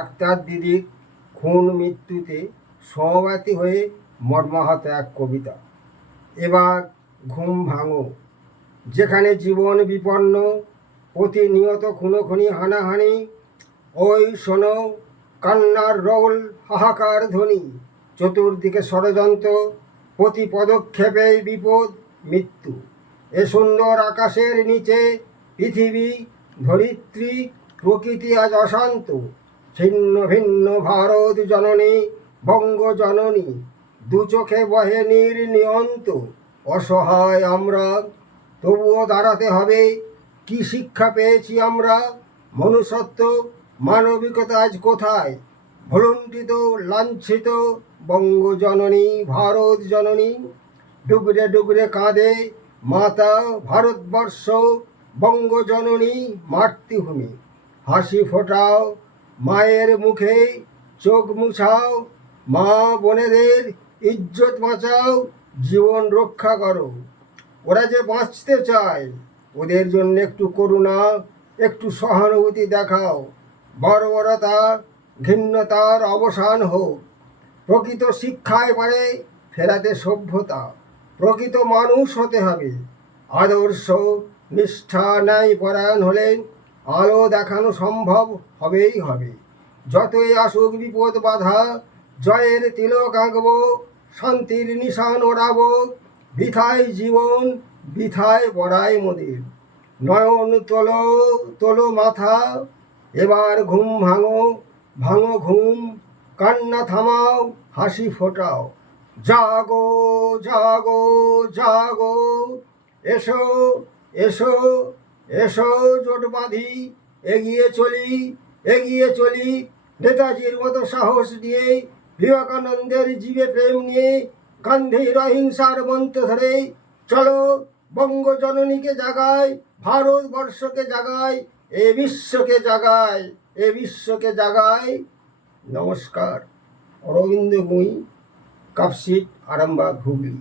Doctor দিদির খুন মৃত্যুতে সমব্যাতি হয়ে মর্মাহত এক কবিতা। এবার ঘুম ভাঙো। যেখানে জীবন বিপন্ন, প্রতিনিয়ত খুনোখুনি, হানাহানি, ওই শোনো, কান্নার রোল, হাহাকার ধ্বনি। চতুর্দিকে ষড়যন্ত্র, প্রতি পদক্ষেপে বিপদ, মৃত্যু। এ সুন্দর আকাশের নিচে পৃথিবী, ধরিত্রী, প্রকৃতি আজ অশান্ত। ছিন্ন ভিন্ন ভারত জননী, বঙ্গ জননী, দু চোখে বহে নীর নিয়ন্ত, অসহায় আমরা, তবুও দাঁড়াতে হবে, কি শিক্ষা পেয়েছি আমরা, মনুষ্যত্ব, মানবিকতা আজ কোথায়, ভুলুণ্ঠিত, লাঞ্ছিত, বঙ্গ জননী, ভারত জননী, ডুগরে ডুগরে কাঁদে মাতা ভারতবর্ষ, বঙ্গ জননী, মাতৃভূমি, হাসি ফোটাও মায়ের মুখে চোখ মুছাও, মা বোনেদের ইজ্জত বাঁচাও, জীবন রক্ষা করো। ওরা যে বাঁচতে চায়, ওদের জন্য একটু করুণা, একটু সহানুভূতি দেখাও। বর্বরতা, ঘৃণ্যতার অবসান হোক। প্রকৃত শিক্ষায় পারে ফেরাতে সভ্যতা। প্রকৃত মানুষ হতে হবে। আদর্শ, নিষ্ঠা ন্যায় পরায়ণ হলে আলো দেখানো সম্ভব হবেই হবে। যতই আসুক বিপদ বাধা, জয়ের তিলক আঁকব, শান্তির নিশান ওড়াব, বিথায় জীবন, বিথায় পড়ায় মোদের নয়ন তোলো তোলো মাথা, এবার ঘুম ভাঙো ভাঙো ঘুম, কান্না থামাও, হাসি ফোটাও। জাগো জাগো জাগো, এসো এসো এসো জোট বাঁধি, এগিয়ে চলি এগিয়ে চলি। নেতাজির মতো সাহস দিয়ে বিবেকানন্দের জীবে প্রেম নিয়ে, গান্ধীর অহিংসার মন্ত্র ধরে চলো বঙ্গ জননীকে জাগায় ভারতবর্ষকে জাগায় এ বিশ্বকে জাগায় এ বিশ্বকে জাগায় নমস্কার, অরবিন্দ গুঁই কাপসিট, আরামবাগ, হুগলি।